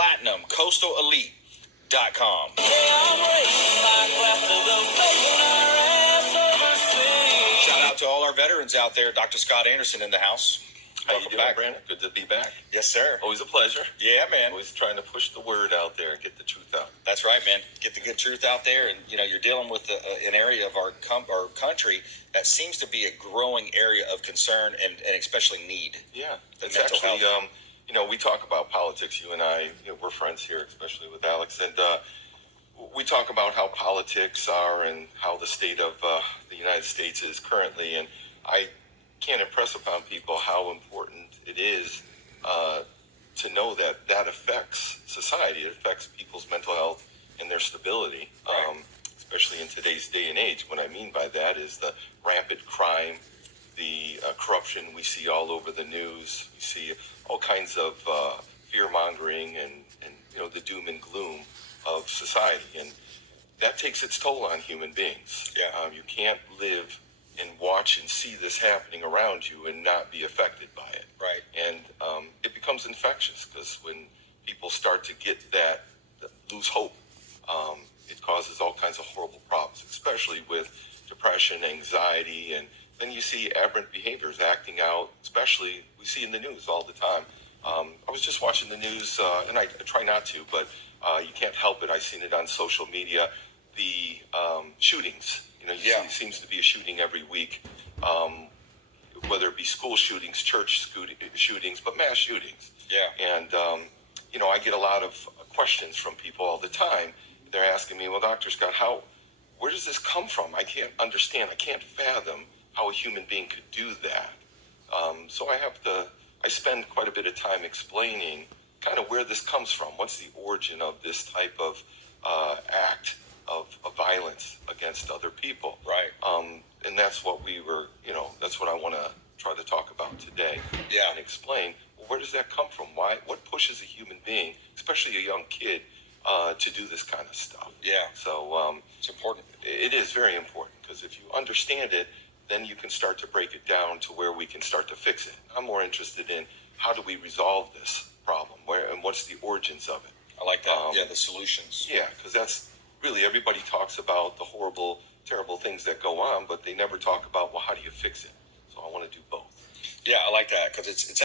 PlatinumCoastalElite.com. Shout out to all our veterans out there. Dr. Scott Anderson in the house. How you doing, Brandon? Good to be back. Yes, sir. Always a pleasure. Yeah, man. Always trying to push the word out there and get the truth out. That's right, man. Get the good truth out there. And, you're dealing with an area of our country that seems to be a growing area of concern and especially need. Yeah. It's actually, we talk about politics. You and I, we're friends here, especially with Alex. And we talk about how politics are and how the state of the United States is currently. And I can't impress upon people how important it is to know that affects society. It affects people's mental health and their stability, right. Especially in today's day and age. What I mean by that is the rampant crime, the corruption we see all over the news. We see all kinds of fear-mongering and the doom and gloom of society. And that takes its toll on human beings. Yeah. You can't live and watch and see this happening around you and not be affected by it. Right. And it becomes infectious because when people start to get lose hope, it causes all kinds of horrible problems, especially with depression, anxiety, and then you see aberrant behaviors acting out, especially we see in the news all the time. I was just watching the news, and I try not to, but you can't help it. I've seen it on social media, the shootings. It seems to be a shooting every week, whether it be school shootings, church shootings, but mass shootings. Yeah. And, I get a lot of questions from people all the time. They're asking me, well, Dr. Scott, where does this come from? I can't understand. I can't fathom how a human being could do that. So I spend quite a bit of time explaining kind of where this comes from. What's the origin of this type of act of violence against other people? Right. And that's what that's what I want to try to talk about today. Yeah. And explain, well, where does that come from? What pushes a human being, especially a young kid, to do this kind of stuff? Yeah. So it's important. It is very important because if you understand it, then you can start to break it down to where we can start to fix it. I'm more interested in how do we resolve this problem, and what's the origins of it. I like that. The solutions. Yeah, because that's really, everybody talks about the horrible, terrible things that go on, but they never talk about, well, how do you fix it? So I want to do both. Yeah, I like that because it's